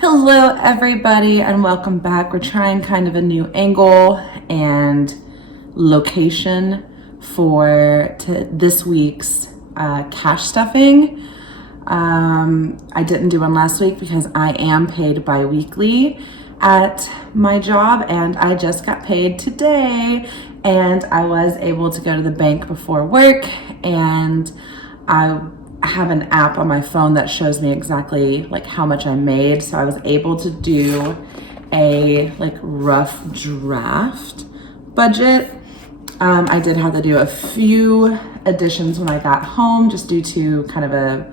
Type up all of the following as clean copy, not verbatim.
Hello everybody and welcome back. We're trying kind of a new angle and location for this week's cash stuffing. I didn't do one last week because I am paid bi-weekly at my job and I just got paid today, and I was able to go to the bank before work, and I have an app on my phone that shows me exactly like how much I made. So I was able to do a like rough draft budget. I did have to do a few additions when I got home just due to kind of a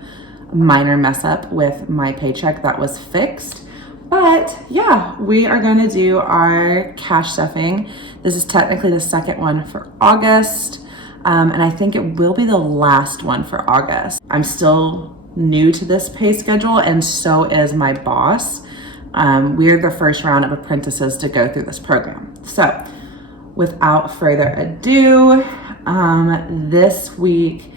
minor mess up with my paycheck that was fixed. But yeah, we are going to do our cash stuffing. This is technically the second one for August. And I think it will be the last one for August. I'm still new to this pay schedule, and so is my boss. We're the first round of apprentices to go through this program. So without further ado, this week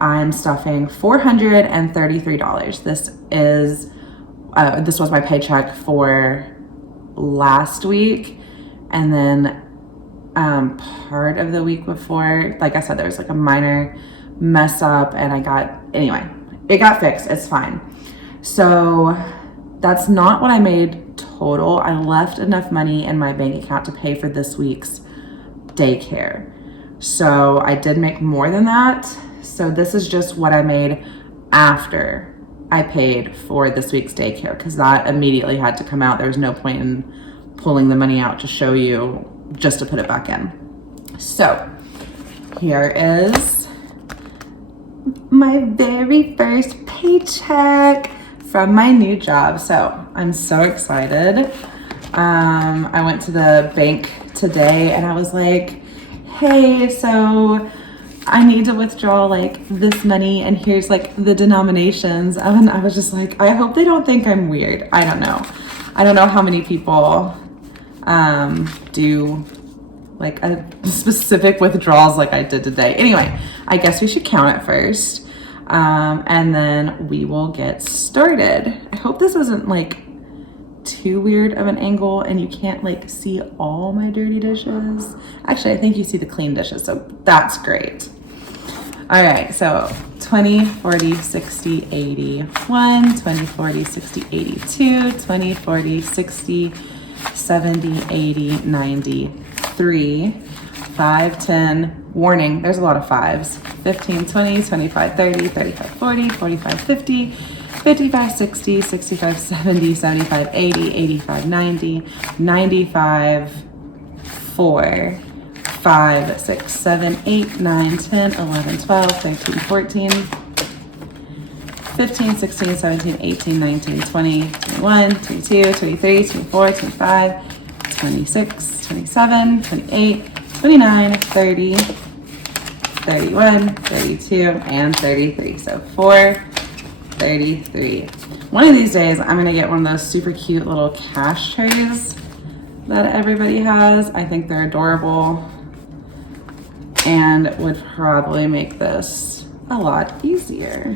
I'm stuffing $433. This was my paycheck for last week, and then part of the week before, like I said, there was like a minor mess up, and it got fixed. It's fine. So that's not what I made total. I left enough money in my bank account to pay for this week's daycare. So I did make more than that. So this is just what I made after I paid for this week's daycare, because that immediately had to come out. There was no point in pulling the money out to show you just to put it back in. So here is my very first paycheck from my new job. So I'm so excited. I went to the bank today and I was like, hey, so I need to withdraw like this money and here's like the denominations. And I was just like, I hope they don't think I'm weird. I don't know how many people do like a specific withdrawals like I did today. Anyway, I guess we should count it first, and then we will get started. I hope this isn't like too weird of an angle and you can't like see all my dirty dishes. Actually, I think you see the clean dishes, so that's great. All right, so 20, 40, 60, 80, 1, 20, 40, 60, 82, 20, 40, 60, 70, 80, 90, 3, 5, 10, warning, there's a lot of fives, 15, 20, 25, 30, 35, 40, 45, 50, 55, 60, 65, 70, 75, 80, 85, 90, 95, 4, 5, 6, 7, 8, 9, 10, 11, 12, 13, 14, 15, 16, 17, 18, 19, 20, 21, 22, 23, 24, 25, 26, 27, 28, 29, 30, 31, 32, and 33. So 433. One of these days, I'm gonna get one of those super cute little cash trays that everybody has. I think they're adorable and would probably make this a lot easier.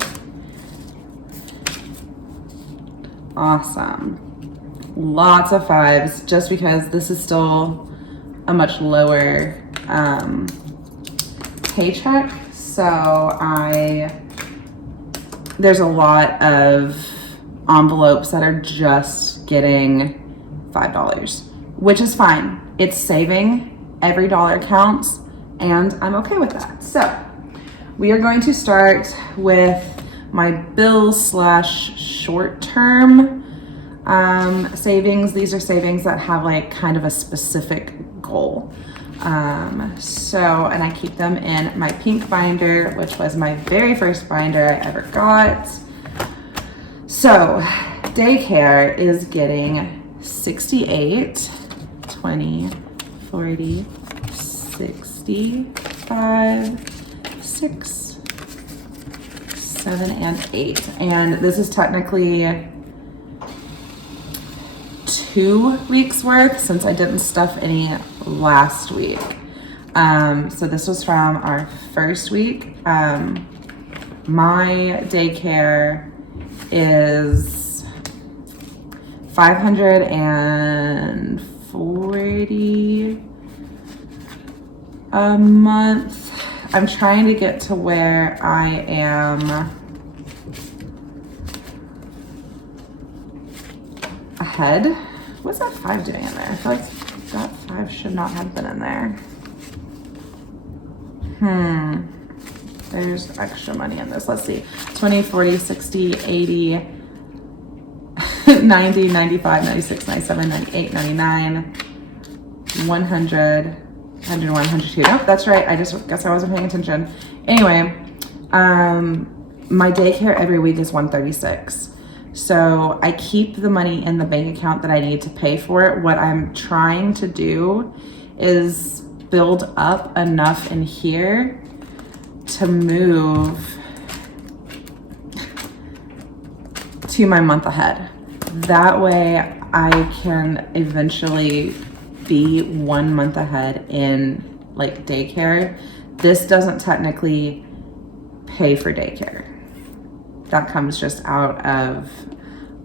Awesome. Lots of fives, just because this is still a much lower paycheck. So there's a lot of envelopes that are just getting $5, which is fine. It's saving. Every dollar counts, and I'm okay with that. So we are going to start with my bills / short-term savings. These are savings that have like kind of a specific goal. And I keep them in my pink binder, which was my very first binder I ever got. So daycare is getting 68, 20, 40, 60, 5, 6, 7, and 8. And this is technically 2 weeks worth since I didn't stuff any last week. So this was from our first week. My daycare is $540 a month. I'm trying to get to where I am ahead. What's that 5 doing in there? I feel like that 5 should not have been in there. There's extra money in this. Let's see. 20, 40, 60, 80, 90, 95, 96, 97, 98, 99, 100, 101, 102. Nope, that's right. I just guess I wasn't paying attention. Anyway, my daycare every week is $136. So I keep the money in the bank account that I need to pay for it. What I'm trying to do is build up enough in here to move to my month ahead. That way I can eventually be 1 month ahead in like daycare. This doesn't technically pay for daycare. That comes just out of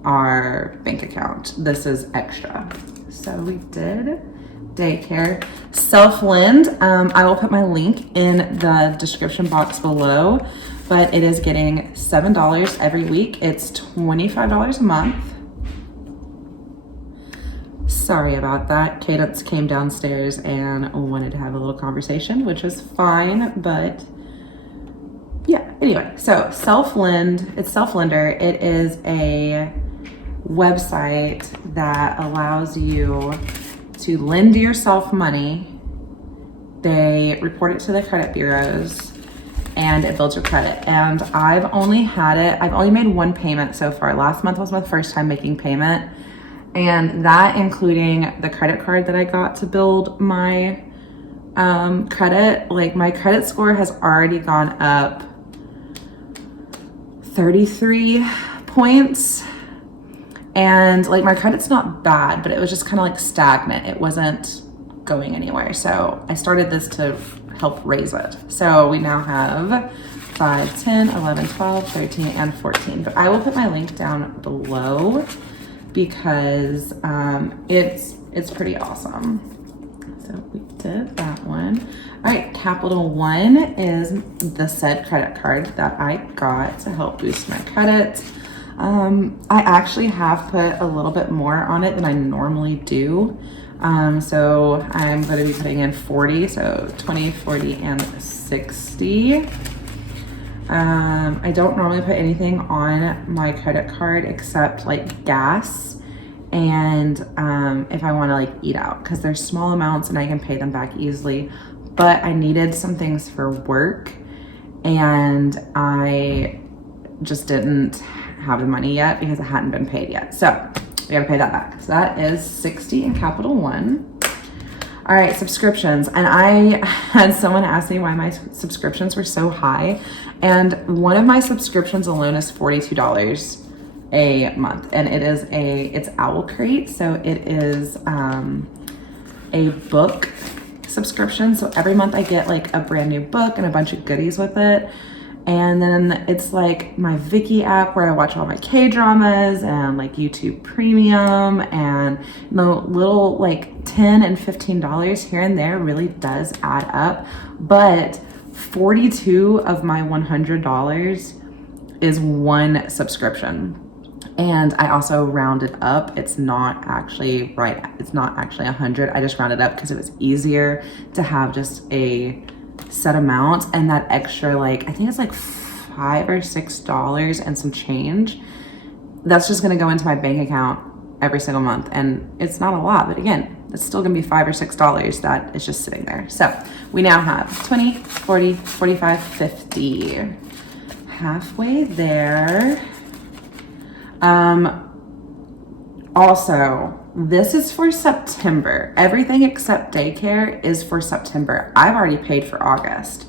our bank account. This is extra. So we did daycare. Self-lend, I will put my link in the description box below, but it is getting $7 every week. It's $25 a month. Sorry about that. Cadence came downstairs and wanted to have a little conversation, which was fine, but yeah, anyway, so Self-lend, it's Self-lender. It is a website that allows you to lend yourself money. They report it to the credit bureaus and it builds your credit. And I've only made one payment so far. Last month was my first time making payment, and that including the credit card that I got to build my credit. Like my credit score has already gone up 33 points. And like my credit's not bad, but it was just kind of like stagnant. It wasn't going anywhere. So I started this to help raise it. So we now have 5, 10, 11, 12, 13, and 14. But I will put my link down below because it's pretty awesome. So we did that one. All right, Capital One is the said credit card that I got to help boost my credit. I actually have put a little bit more on it than I normally do. So I'm going to be putting in 40, so 20, 40, and 60. I don't normally put anything on my credit card except like gas and if I want to like eat out, because they're small amounts and I can pay them back easily. But I needed some things for work and I just didn't have the money yet because it hadn't been paid yet. So we gotta pay that back. So that is 60 in Capital One. All right, subscriptions. And I had someone ask me why my subscriptions were so high. And one of my subscriptions alone is $42 a month. And it's Owl Crate. So it is a book subscription. So every month I get like a brand new book and a bunch of goodies with it. And then it's like my Viki app where I watch all my K-dramas and like YouTube Premium, and the little like $10 and $15 here and there really does add up. But 42 of my $100 is one subscription. And I also rounded up. It's not actually right. It's not actually 100. I just rounded up because it was easier to have just a set amount, and that extra, like, I think it's like $5 or $6 and some change. That's just going to go into my bank account every single month. And it's not a lot, but again, it's still going to be $5 or $6 that is just sitting there. So we now have 20, 40, 45, 50. Halfway there. Also, this is for September. Everything except daycare is for September. I've already paid for August.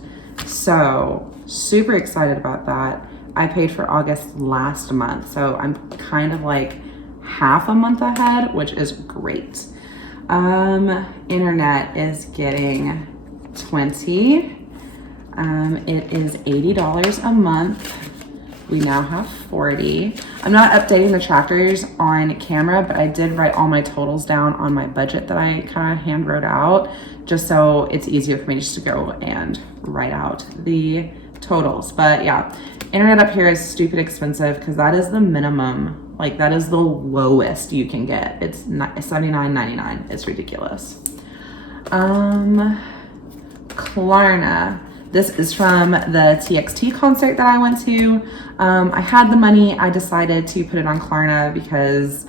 So super excited about that. I paid for August last month. So I'm kind of like half a month ahead, which is great. Internet is getting 20. It is $80 a month. we now have 40. I'm not updating the chapters on camera, but I did write all my totals down on my budget that I kind of hand wrote out, just so it's easier for me just to go and write out the totals. But yeah, internet up here is stupid expensive because that is the minimum. Like that is the lowest you can get. It's $79.99. It's ridiculous. Klarna. This is from the TXT concert that I went to. I had the money. I decided to put it on Klarna because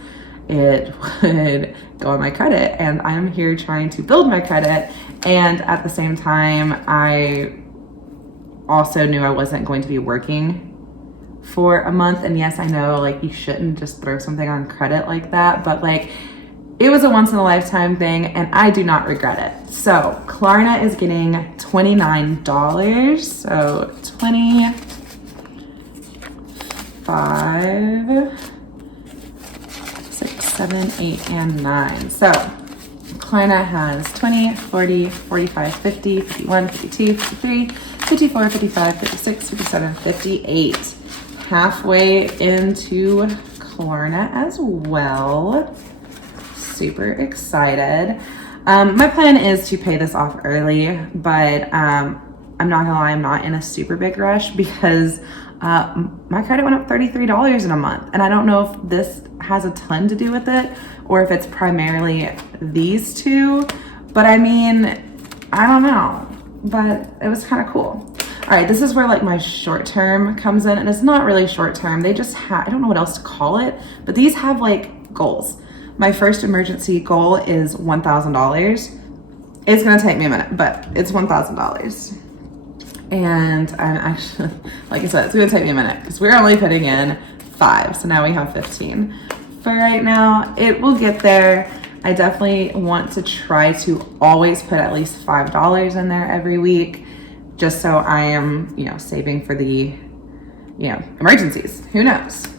it would go on my credit, and I'm here trying to build my credit. And at the same time, I also knew I wasn't going to be working for a month. And yes, I know like you shouldn't just throw something on credit like that, but like it was a once in a lifetime thing and I do not regret it. So Klarna is getting $29. So 25, 6, 7, 8, and 9. So Klarna has 20, 40, 45, 50, 51, 52, 53, 54, 55, 56, 57, 58. Halfway into Klarna as well. Super excited. My plan is to pay this off early, but I'm not gonna lie, I'm not in a super big rush because my credit went up $33 in a month, and I don't know if this has a ton to do with it or if it's primarily these two, but I mean, I don't know, but it was kind of cool. All right, this is where like my short term comes in, and it's not really short term. They just have, I don't know what else to call it, but these have like goals. My first emergency goal is $1,000. It's gonna take me a minute, but it's $1,000. And I'm actually, like I said, it's gonna take me a minute because we're only putting in 5. So now we have 15. For right now, it will get there. I definitely want to try to always put at least $5 in there every week, just so I am, you know, saving for the, you know, emergencies. Who knows?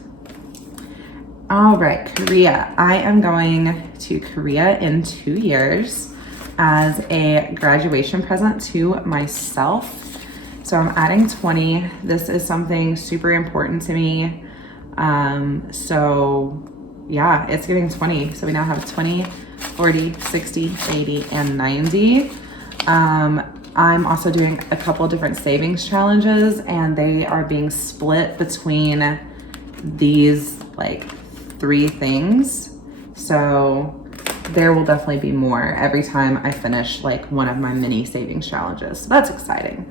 All right, Korea. I am going to Korea in 2 years as a graduation present to myself. So I'm adding 20. This is something super important to me. So yeah, it's getting 20. So we now have 20, 40, 60, 80, and 90. I'm also doing a couple different savings challenges, and they are being split between these like 3 things. So there will definitely be more every time I finish like one of my mini savings challenges. So that's exciting.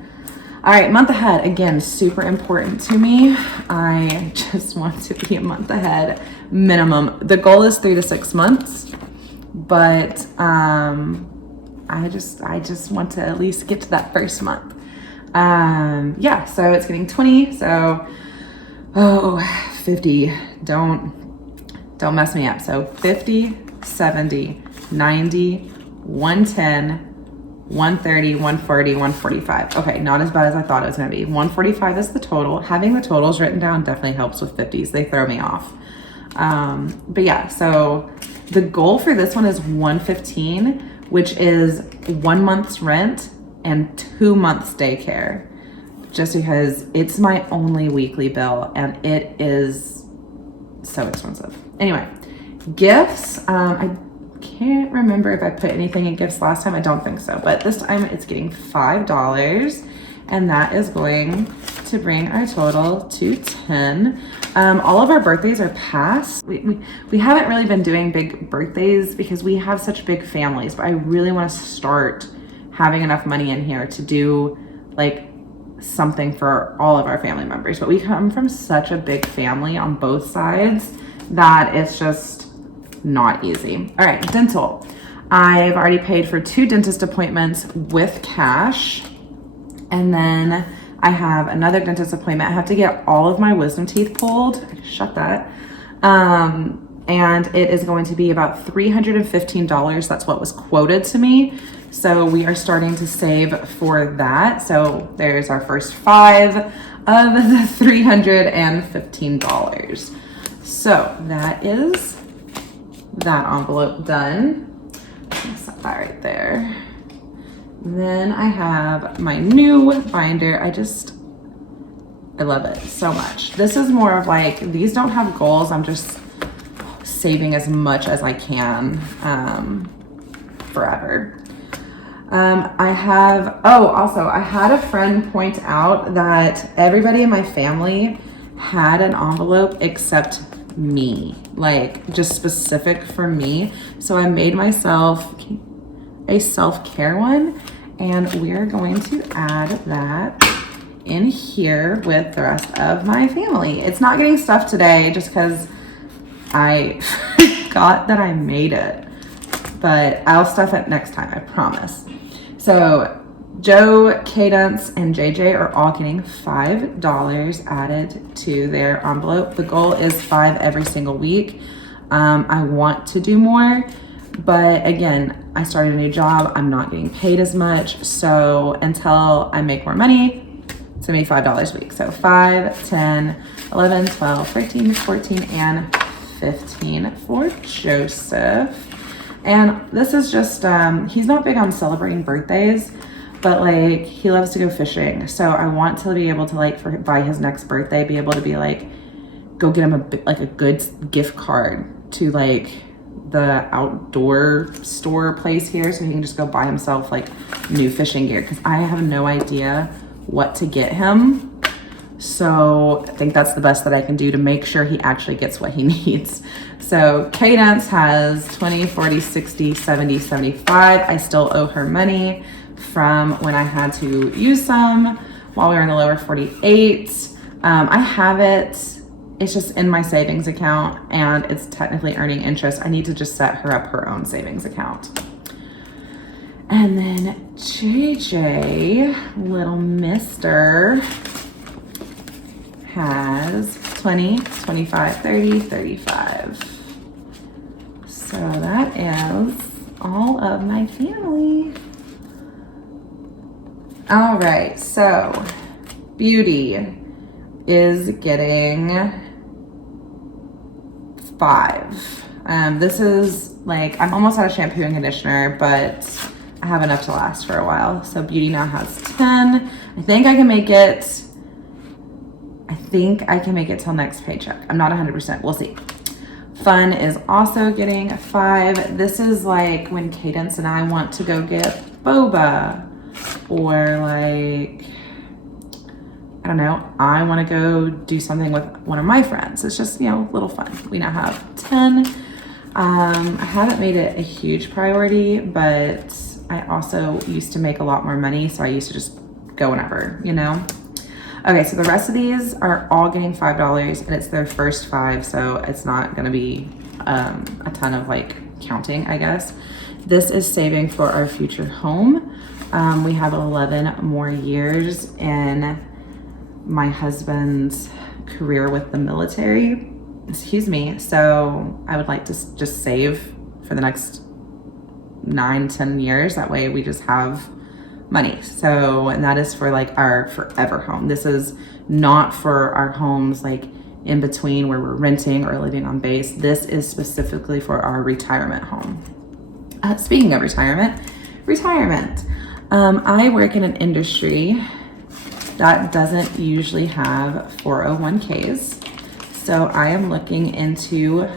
All right, month ahead, again, super important to me. I just want to be a month ahead minimum. The goal is 3 to 6 months, but I just want to at least get to that first month. Yeah, so it's getting 20. So 50. Don't mess me up. So 50, 70, 90, 110, 130, 140, 145. Okay, not as bad as I thought it was gonna be. 145 is the total. Having the totals written down definitely helps with 50s. They throw me off. But yeah, so the goal for this one is 115, which is 1 month's rent and 2 months daycare, just because it's my only weekly bill and it is so expensive. Anyway, gifts. I can't remember if I put anything in gifts last time. I don't think so, but this time it's getting $5, and that is going to bring our total to 10. All of our birthdays are past. We haven't really been doing big birthdays because we have such big families, but I really want to start having enough money in here to do like something for all of our family members. But we come from such a big family on both sides that it's just not easy. All right, dental. I've already paid for 2 dentist appointments with cash. And then I have another dentist appointment. I have to get all of my wisdom teeth pulled. Shut that. And it is going to be about $315. That's what was quoted to me. So we are starting to save for that. So there's our first 5 of the $315. So that is that envelope done. Set that right there. Then I have my new binder. I love it so much. This is more of like, these don't have goals. I'm just saving as much as I can forever. I had a friend point out that everybody in my family had an envelope except me, like just specific for me. So I made myself a self-care one, and we're going to add that in here with the rest of my family. It's not getting stuffed today just because I forgot that I made it, but I'll stuff it next time, I promise. So Joe, Cadence, and JJ are all getting $5 added to their envelope. The goal is 5 every single week. I want to do more, but again, I started a new job. I'm not getting paid as much. So until I make more money, it's gonna be $5 a week. So 5, 10, 11, 12, 13, 14, and 15 for Joseph. And this is just, he's not big on celebrating birthdays, but like he loves to go fishing. So I want to be able to like, by his next birthday, be able to be like, go get him a good gift card to like the outdoor store place here, so he can just go buy himself like new fishing gear, because I have no idea what to get him. So I think that's the best that I can do to make sure he actually gets what he needs. So Cadence has 20, 40, 60, 70, 75. I still owe her money from when I had to use some while we were in the lower 48. I have it. It's just in my savings account, and it's technically earning interest. I need to just set her up her own savings account. And then JJ, little mister, has 20, 25, 30, 35. So that is all of my family. All right, so Beauty is getting 5. This is like, I'm almost out of shampoo and conditioner, but I have enough to last for a while. So Beauty now has 10. I think I can make it till next paycheck. I'm not 100%, we'll see. Fun is also getting 5. This is like when Cadence and I want to go get boba, or like, I don't know, I want to go do something with one of my friends. It's just, you know, a little fun. We now have 10. I haven't made it a huge priority, but I also used to make a lot more money, so I used to just go whenever, you know? Okay, so the rest of these are all getting $5, and it's their first 5, so it's not gonna be a ton of like counting, I guess. This is saving for our future home. We have 11 more years in my husband's career with the military, so I would like to just save for the next 9-10 years. That way we just have money. So, and that is for like our forever home. This is not for our homes like in between where we're renting or living on base. This is specifically for our retirement home. Speaking of retirement, I work in an industry that doesn't usually have 401ks. So I am looking into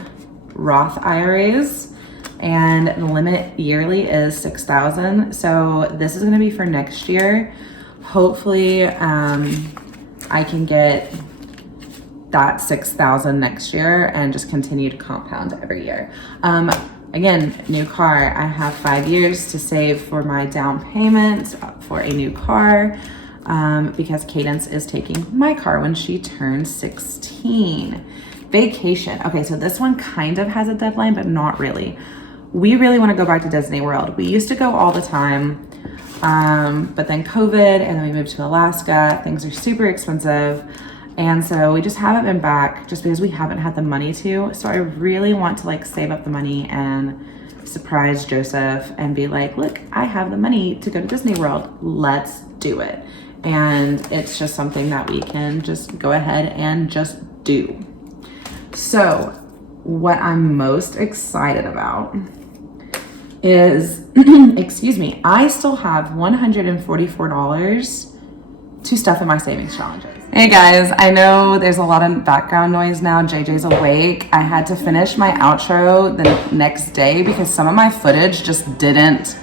Roth IRAs, and the limit yearly is $6,000. So this is gonna be for next year. Hopefully I can get that $6,000 next year and just continue to compound every year. Again, new car, I have 5 years to save for my down payment for a new car, because Cadence is taking my car when she turns 16. Vacation. Okay, so this one kind of has a deadline, but not really. We really want to go back to Disney World. We used to go all the time, but then COVID, and then we moved to Alaska. Things are super expensive. And so we just haven't been back just because we haven't had the money to. So I really want to like save up the money and surprise Joseph and be like, look, I have the money to go to Disney World. Let's do it. And it's just something that we can just go ahead and just do. So what I'm most excited about is, excuse me, I still have $144 to stuff in my savings challenges. Hey guys, I know there's a lot of background noise now. JJ's awake. I had to finish my outro the next day because some of my footage just didn't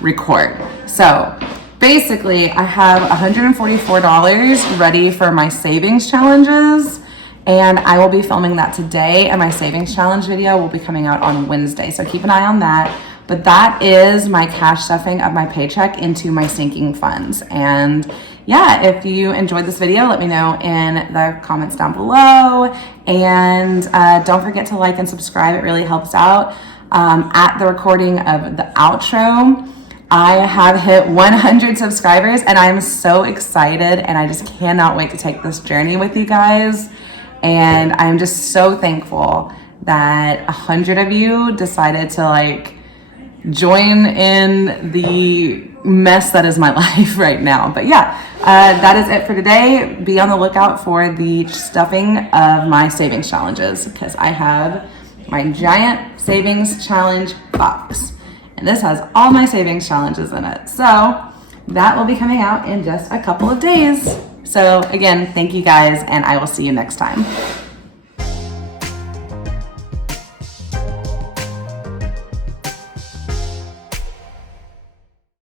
record. So basically I have $144 ready for my savings challenges, and I will be filming that today, and my savings challenge video will be coming out on Wednesday. So keep an eye on that. But that is my cash stuffing of my paycheck into my sinking funds. And yeah, if you enjoyed this video, let me know in the comments down below. And don't forget to like and subscribe. It really helps out. At the recording of the outro, I have hit 100 subscribers, and I'm so excited, and I just cannot wait to take this journey with you guys. And I'm just so thankful that 100 of you decided to join in the mess that is my life right now. But yeah, that is it for today. Be on the lookout for the stuffing of my savings challenges, because I have my giant savings challenge box, and this has all my savings challenges in it. So that will be coming out in just a couple of days. So again, thank you guys, and I will see you next time.